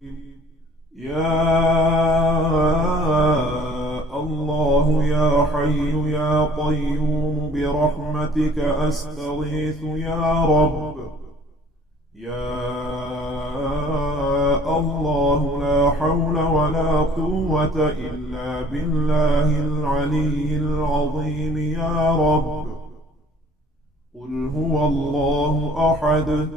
يا الله يا حي يا قيوم برحمتك أستغيث يا رب. يا الله لا حول ولا قوة إلا بالله العلي العظيم يا رب. قل هو الله أحد.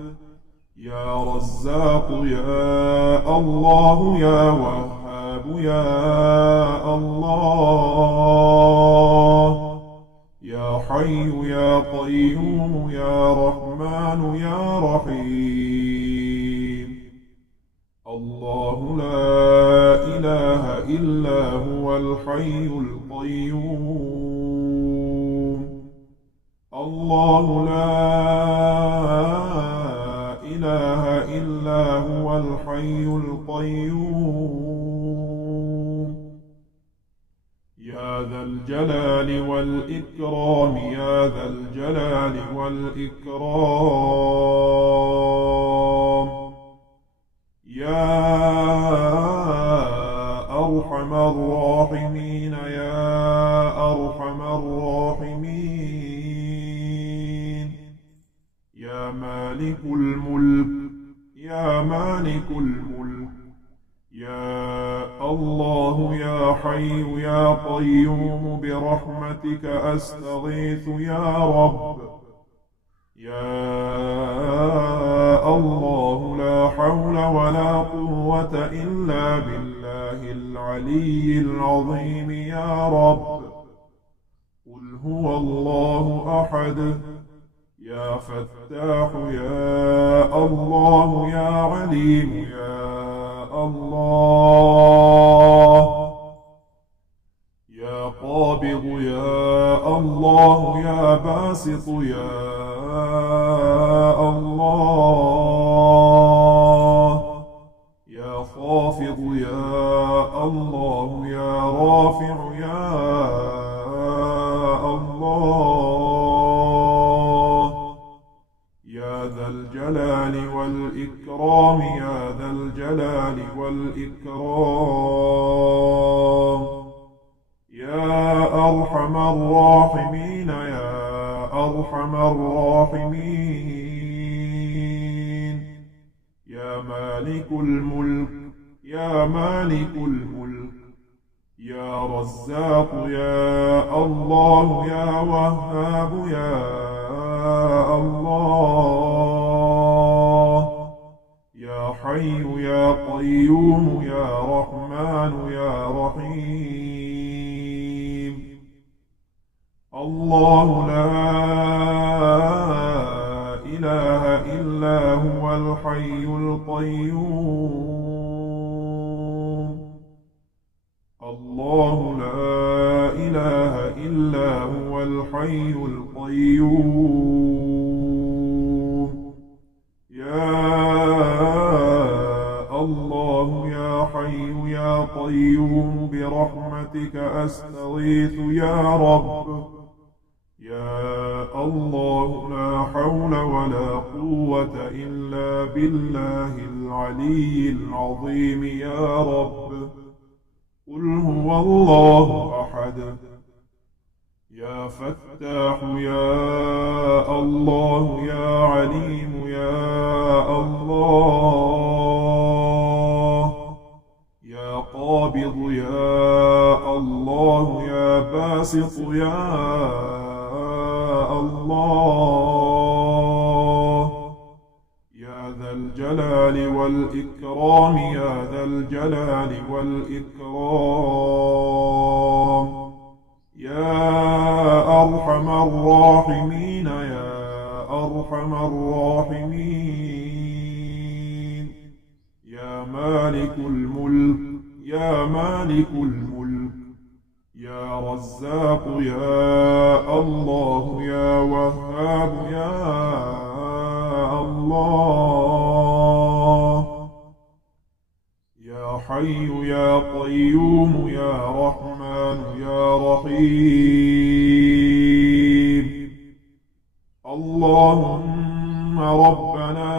يا رزاق يا الله يا وهاب يا الله. يا حي يا قيوم يا رحمن يا رحيم. الله لا إله إلا هو الحي القيوم. الله لا إله إلا هو الحي القيوم. يا ذا الجلال والإكرام يا ذا الجلال والإكرام. يا أرحم الراحمين يا أرحم الراحمين. يا مالك الملك يا مالك الملك. يا الله يا حي يا قيوم برحمتك أستغيث يا رب. يا الله لا حول ولا قوة إلا بالله العلي العظيم يا رب. قل هو الله أحد. يا فتاح يا الله يا عليم يا الله. يا قابض يا الله يا باسط يا الله. يا خافض يا الله يا رافع يا الله. يا ذا الجلال والإكرام يا ذا الجلال والإكرام. يا أرحم الراحمين يا أرحم الراحمين. يا مالك الملك يا مالك الملك. يا رزاق يا الله يا وهاب يا الله. يا حي يا قيوم يا رحمن يا رحيم. الله لا إله إلا هو الحي القيوم. الله لا إله إلا هو الحي القيوم. يا الله يا حي يا قيوم برحمتك أستغيث يا رب. يا الله لا حول ولا قوة إلا بالله العلي العظيم يا رب. قل هو الله أحد. يا فتاح يا الله يا عليم يا الله. يا قابض يا الله يا باسط يا الله. يا ذا الجلال والإكرام يا ذا الجلال والإكرام. يا أرحم الراحمين يا أرحم الراحمين. يا مالك الملك يا مالك الملك. يا رزاق يا الله يا وهاب يا الله. يا حي يا قيوم يا رحمن يا رحيم. اللهم ربنا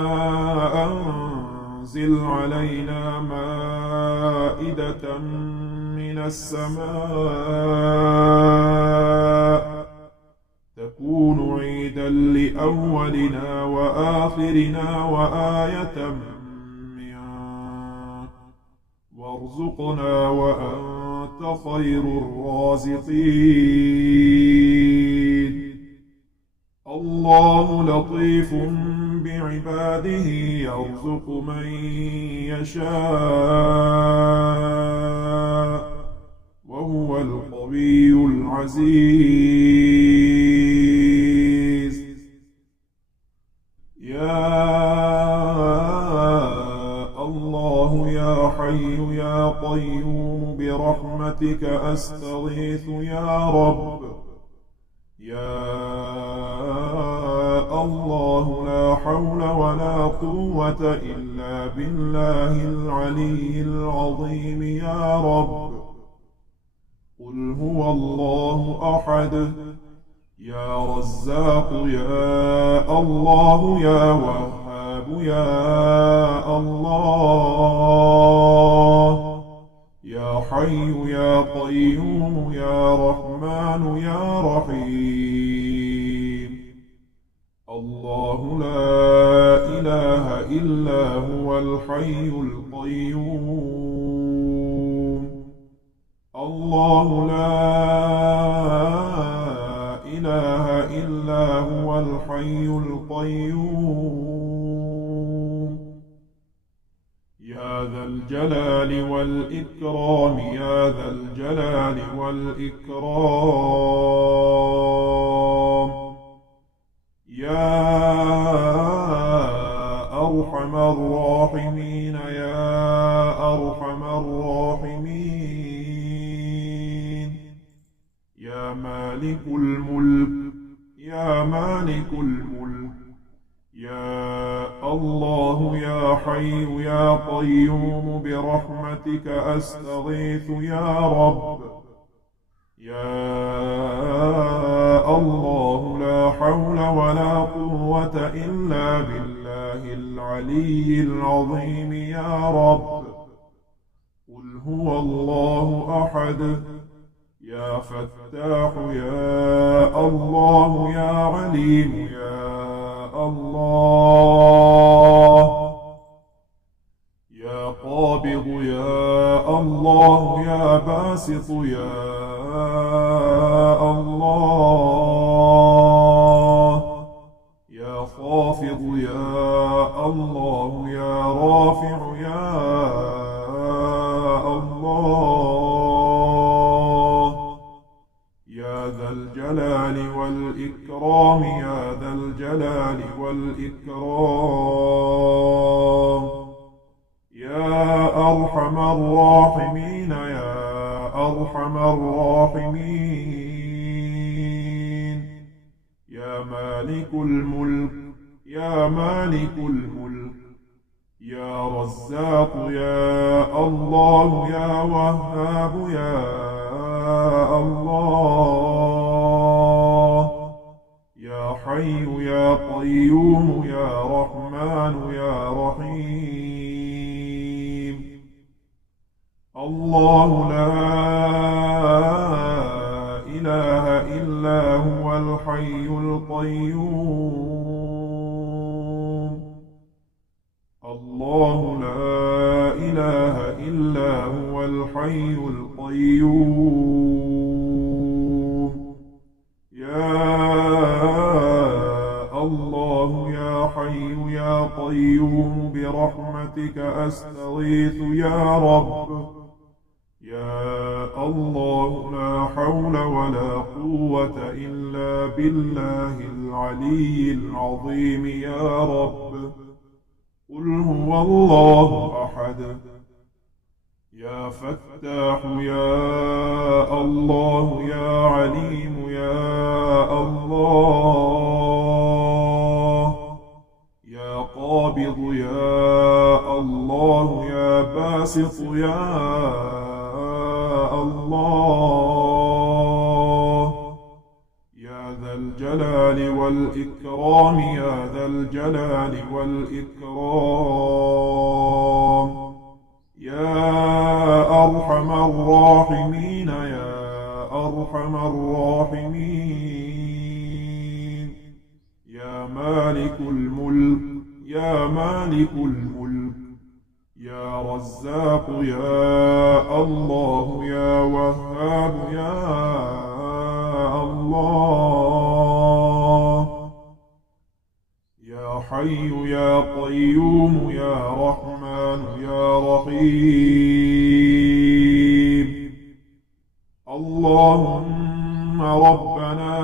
أنزل علينا مائدة من السماء تكون عيدا لأولنا وآخرنا وآية منك وارزقنا وأنت خير الرازقين. الله لطيف بعباده يرزق من يشاء وهو القوي العزيز. يا الله يا حي يا قيوم برحمتك أستغيث يا رب. يا الله لا حول ولا قوة إلا بالله العلي العظيم يا رب. قل هو الله أحد. يا رزاق يا الله يا وهاب يا الله. يا حي يا قيوم يا رحمن يا رحيم. الله لا إله إلا هو الحي القيوم. الله لا إله إلا هو الحي القيوم. يا ذا الجلال والإكرام يا ذا الجلال والإكرام. يا أرحم الراحمين يا أرحم الراحمين. يا مالك الملك يا مالك الملك. يا الله يا حي يا قيوم برحمتك أستغيث يا رب. يا الله لا حول ولا قوة إلا بالله العلي العظيم يا رب. قل هو الله أحد. يا فتاح يا الله يا عليم يا الله. يا قابض يا الله يا باسط يا الله. يا خافض يا الله يا رافع يا الله. يا ذا الجلال والإكرام يا ذا الجلال والإكرام. يا أرحم الراحمين يا أرحم الراحمين. يا مالك الملك يا مالك الملك. يا رزاق يا الله يا وهاب يا الله. يا حي يا قيوم يا رحمن يا رحيم. الله لا إله إلا هو الحي القيوم. الله لا إله إلا هو الحي القيوم. يا الله يا حي يا قيوم برحمتك أستغيث يا رب. يا الله لا حول ولا قوة إلا بالله العلي العظيم يا رب. قل هو الله أحد. يا فتاح يا الله يا عليم يا الله. يا قابض يا الله يا باسط يا الله. يا ذا الجلال والإكرام يا ذا الجلال والإكرام يا أرحم الراحمين يا أرحم الراحمين يا مالك الملك يا مالك الملك يا رزاق يا الله يا وهاب يا الله يا حي يا قيوم يا رحمن يا رحيم اللهم ربنا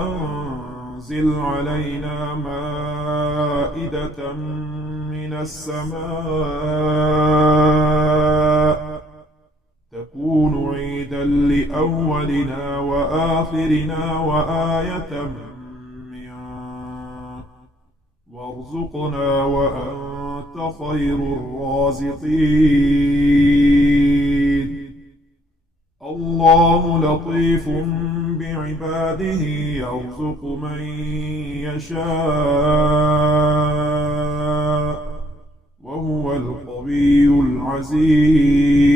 أنزل علينا مائدة من السماء تكون عيدا لأولنا وآخرنا وآية منك وارزقنا وأنت خير الرازقين الله لطيف بعباده يرزق من يشاء وهو القوي العزيز